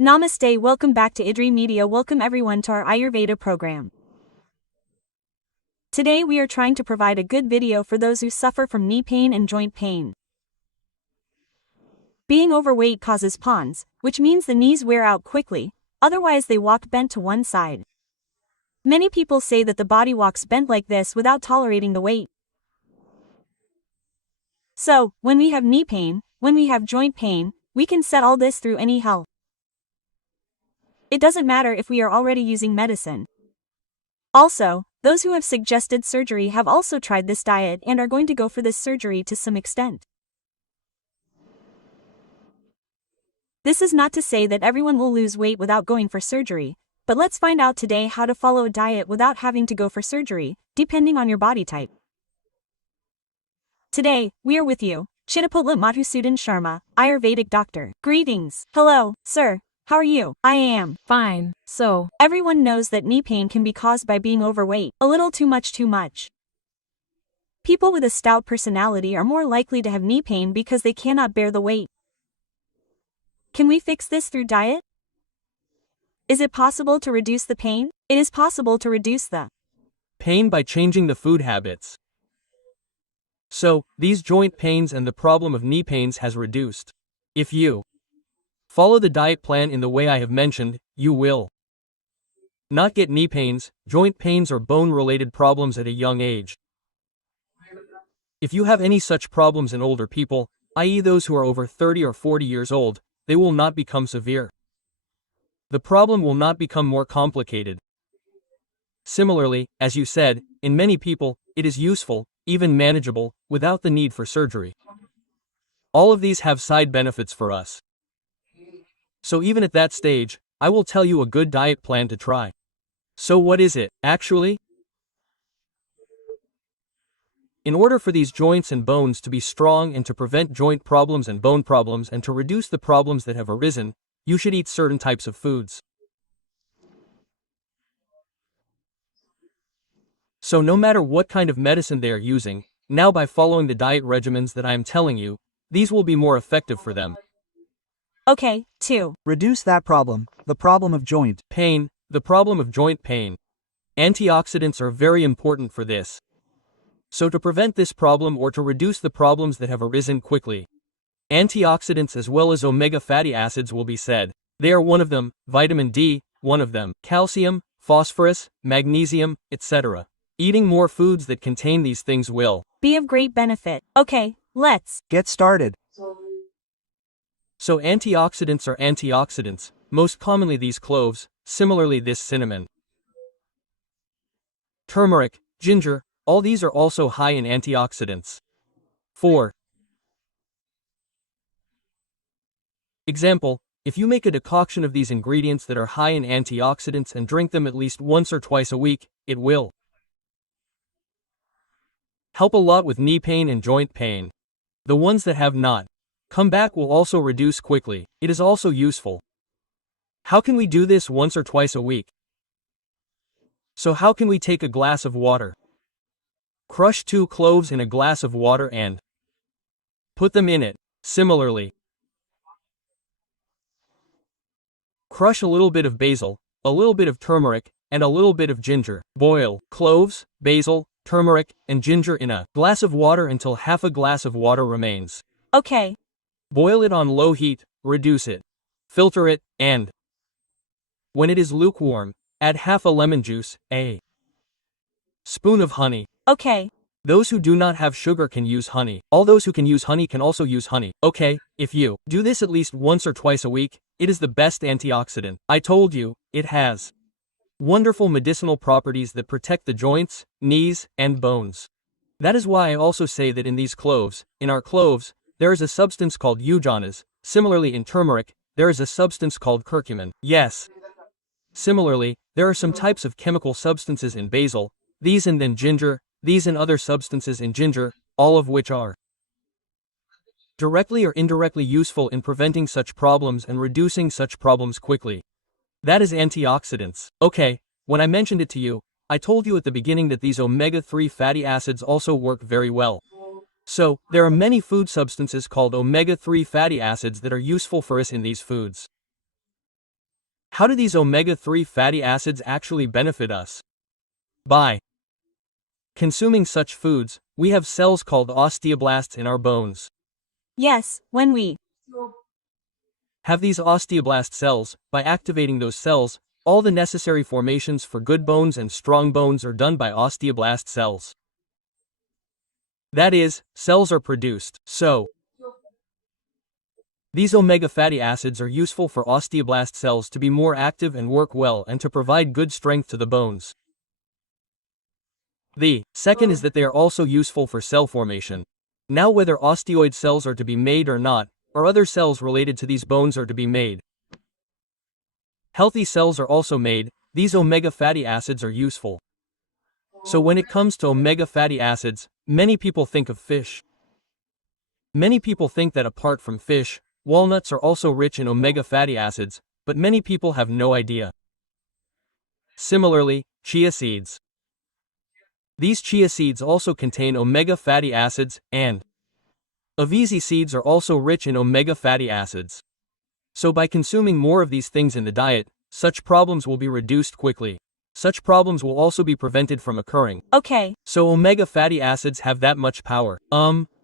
Namaste, welcome back to iDream Media. Welcome everyone to our Ayurveda program. Today we are trying to provide a good video for those who suffer from knee pain and joint pain. Being overweight causes PONS, which means the knees wear out quickly, otherwise they walk bent to one side. Many people say that the body walks bent like this without tolerating the weight. So, when we have knee pain, when we have joint pain, we can set all this through any health. It doesn't matter if we are already using medicine. Also, those who have suggested surgery have also tried this diet and are going to go for this surgery to some extent. This is not to say that everyone will lose weight without going for surgery, but let's find out today how to follow a diet without having to go for surgery, depending on your body type. Today, we are with you, Chittapotla Madhusudhan Sharma, Ayurvedic doctor. Greetings. Hello, sir. How are you? I am Fine. So, everyone knows that knee pain can be caused by being overweight, a little too much. People with a stout personality are more likely to have knee pain because they cannot bear the weight. Can we fix this through diet? Is it possible to reduce the pain? It is possible to reduce the pain by changing the food habits. So, these joint pains and the problem of knee pains has reduced. If you follow the diet plan in the way I have mentioned, you will not get knee pains, joint pains or bone-related problems at a young age. If you have any such problems in older people, i.e. those who are over 30 or 40 years old, they will not become severe. The problem will not become more complicated. Similarly, as you said, in many people, it is useful, even manageable, without the need for surgery. All of these have side benefits for us. So even at that stage, I will tell you a good diet plan to try. So what is it, actually? In order for these joints and bones to be strong and to prevent joint problems and bone problems and to reduce the problems that have arisen, you should eat certain types of foods. So no matter what kind of medicine they are using, now by following the diet regimens that I am telling you, these will be more effective for them. Okay, 2. Reduce that problem, the problem of joint pain, the problem of joint pain. Antioxidants are very important for this. So to prevent this problem or to reduce the problems that have arisen quickly, antioxidants as well as omega fatty acids will be said. They are one of them, vitamin D, one of them, calcium, phosphorus, magnesium, etc. Eating more foods that contain these things will be of great benefit. Okay, let's get started. So antioxidants are antioxidants, most commonly these cloves, similarly this cinnamon, turmeric, ginger, all these are also high in antioxidants. 4. Example, if you make a decoction of these ingredients that are high in antioxidants and drink them at least once or twice a week, it will help a lot with knee pain and joint pain. The ones that have not come back will also reduce quickly. It is also useful. How can we do this once or twice a week? So how can we take a glass of water? Crush 2 cloves in a glass of water and put them in it. Similarly, crush a little bit of basil, a little bit of turmeric, and a little bit of ginger. Boil cloves, basil, turmeric, and ginger in a glass of water until half a glass of water remains. Okay. Boil it on low heat, reduce it, filter it, and when it is lukewarm, add half a lemon juice, a spoon of honey. Okay. Those who do not have sugar can use honey. All those who can use honey can also use honey. Okay, if you do this at least once or twice a week, it is the best antioxidant. I told you, it has wonderful medicinal properties that protect the joints, knees, and bones. That is why I also say that in these cloves, in our cloves, there is a substance called eugenas. Similarly in turmeric, there is a substance called curcumin. Yes. Similarly, there are some types of chemical substances in basil, these and then ginger, these and other substances in ginger, all of which are directly or indirectly useful in preventing such problems and reducing such problems quickly. That is antioxidants. Okay, when I mentioned it to you, I told you at the beginning that these omega-3 fatty acids also work very well. So, there are many food substances called omega-3 fatty acids that are useful for us in these foods. How do these omega-3 fatty acids actually benefit us? By consuming such foods, we have cells called osteoblasts in our bones. Yes, when we Have these osteoblast cells, by activating those cells, all the necessary formations for good bones and strong bones are done by osteoblast cells. That is, cells are produced. So, these omega fatty acids are useful for osteoblast cells to be more active and work well and to provide good strength to the bones. The second is that they are also useful for cell formation. Now whether osteoid cells are to be made or not, or other cells related to these bones are to be made, healthy cells are also made, these omega fatty acids are useful. So when it comes to omega fatty acids, many people think of fish. Many people think that apart from fish, walnuts are also rich in omega fatty acids, but many people have no idea. Similarly, chia seeds. These chia seeds also contain omega fatty acids, and avisi seeds are also rich in omega fatty acids. So by consuming more of these things in the diet, such problems will be reduced quickly. Such problems will also be prevented from occurring. Okay. So omega fatty acids have that much power.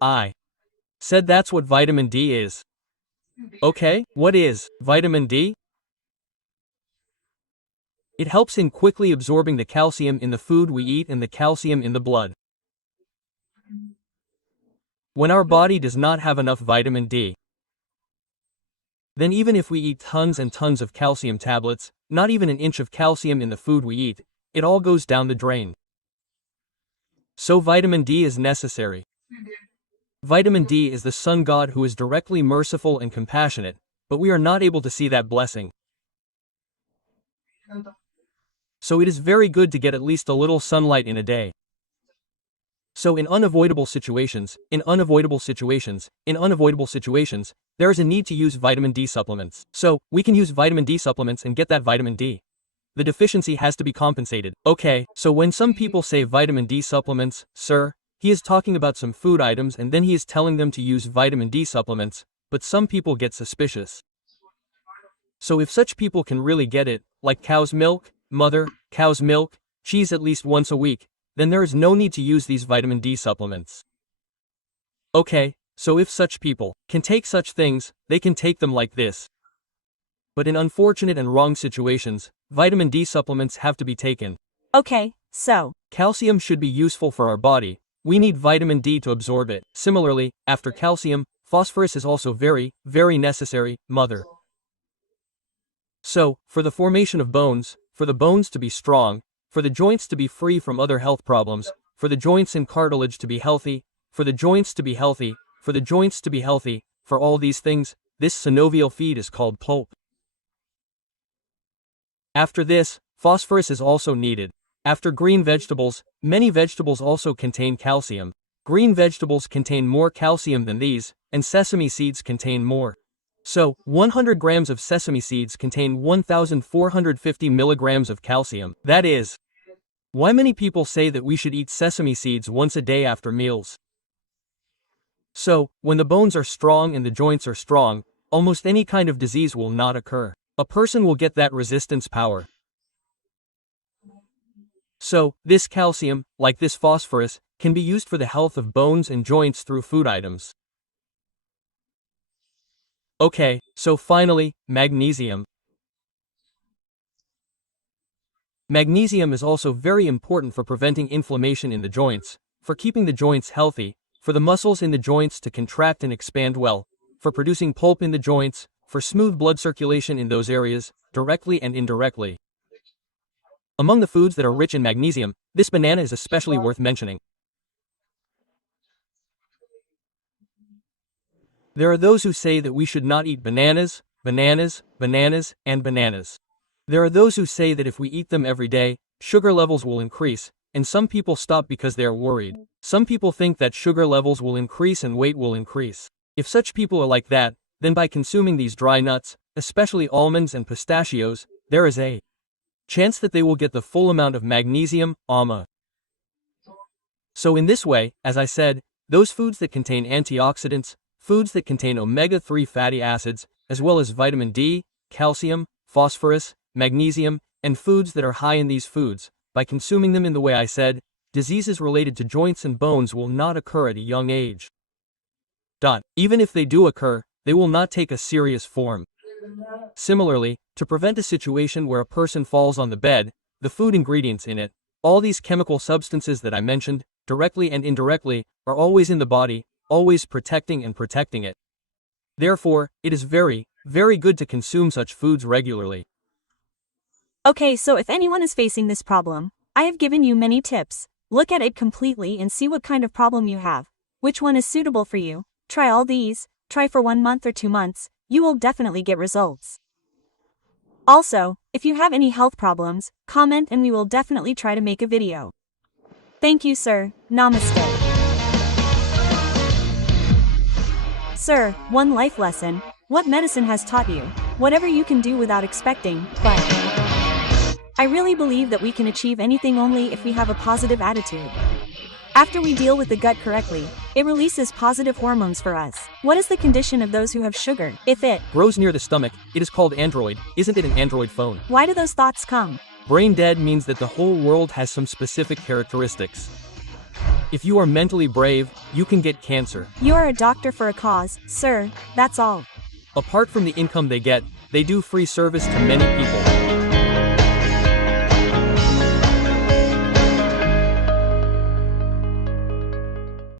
I said that's what vitamin D is. Okay, what is vitamin D? It helps in quickly absorbing the calcium in the food we eat and the calcium in the blood. When our body does not have enough vitamin D, then even if we eat tons and tons of calcium tablets, not even an inch of calcium in the food we eat, it all goes down the drain. So vitamin D is necessary. Vitamin D is the sun god who is directly merciful and compassionate, but we are not able to see that blessing. So it is very good to get at least a little sunlight in a day. So in unavoidable situations, there is a need to use vitamin D supplements. So, we can use vitamin D supplements and get that vitamin D. The deficiency has to be compensated. Okay, so when some people say vitamin D supplements, sir, he is talking about some food items and then he is telling them to use vitamin D supplements, but some people get suspicious. So if such people can really get it, like cow's milk, cow's milk, cheese at least once a week, then there is no need to use these vitamin D supplements. Okay, so if such people can take such things, they can take them like this. But in unfortunate and wrong situations, vitamin D supplements have to be taken. Okay, so calcium should be useful for our body. We need vitamin D to absorb it. Similarly, after calcium, phosphorus is also very, very necessary, mother. So, for the formation of bones, for the bones to be strong, for the joints to be free from other health problems, for the joints and cartilage to be healthy, for the joints to be healthy, for the joints to be healthy, for all these things, this synovial feed is called pulp. After this, phosphorus is also needed. After green vegetables, many vegetables also contain calcium. Green vegetables contain more calcium than these, and sesame seeds contain more. So, 100 grams of sesame seeds contain 1,450 milligrams of calcium. That is why many people say that we should eat sesame seeds once a day after meals. So, when the bones are strong and the joints are strong, almost any kind of disease will not occur. A person will get that resistance power. So, this calcium, like this phosphorus, can be used for the health of bones and joints through food items. Okay, so finally, magnesium. Magnesium is also very important for preventing inflammation in the joints, for keeping the joints healthy, for the muscles in the joints to contract and expand well, for producing pulp in the joints, for smooth blood circulation in those areas, directly and indirectly. Among the foods that are rich in magnesium, this banana is especially worth mentioning. There are those who say that we should not eat bananas, and bananas. There are those who say that if we eat them every day, sugar levels will increase, and some people stop because they are worried. Some people think that sugar levels will increase and weight will increase. If such people are like that, then by consuming these dry nuts, especially almonds and pistachios, there is a chance that they will get the full amount of magnesium, So in this way, as I said, those foods that contain antioxidants, foods that contain omega-3 fatty acids, as well as vitamin D, calcium, phosphorus, magnesium, and foods that are high in these foods. By consuming them in the way I said, diseases related to joints and bones will not occur at a young age. Even if they do occur, they will not take a serious form. Similarly, to prevent a situation where a person falls on the bed, the food ingredients in it, all these chemical substances that I mentioned, directly and indirectly, are always in the body, always protecting it. Therefore, it is very, very good to consume such foods regularly. Okay, so if anyone is facing this problem, I have given you many tips. Look at it completely and see what kind of problem you have. Which one is suitable for you? Try all these, try for 1 month or 2 months, you will definitely get results. Also, if you have any health problems, comment and we will definitely try to make a video. Thank you, sir. Namaste. Sir, one life lesson. What medicine has taught you? Whatever you can do without expecting, but I really believe that we can achieve anything only if we have a positive attitude. After we deal with the gut correctly, it releases positive hormones for us. What is the condition of those who have sugar? If it Grows near the stomach, it is called Android. Isn't it an Android phone? Why do those thoughts come? Brain dead means that the whole world has some specific characteristics. If you are mentally brave, you can get cancer. You are a doctor for a cause, sir, that's all. Apart from the income they get, they do free service to many people.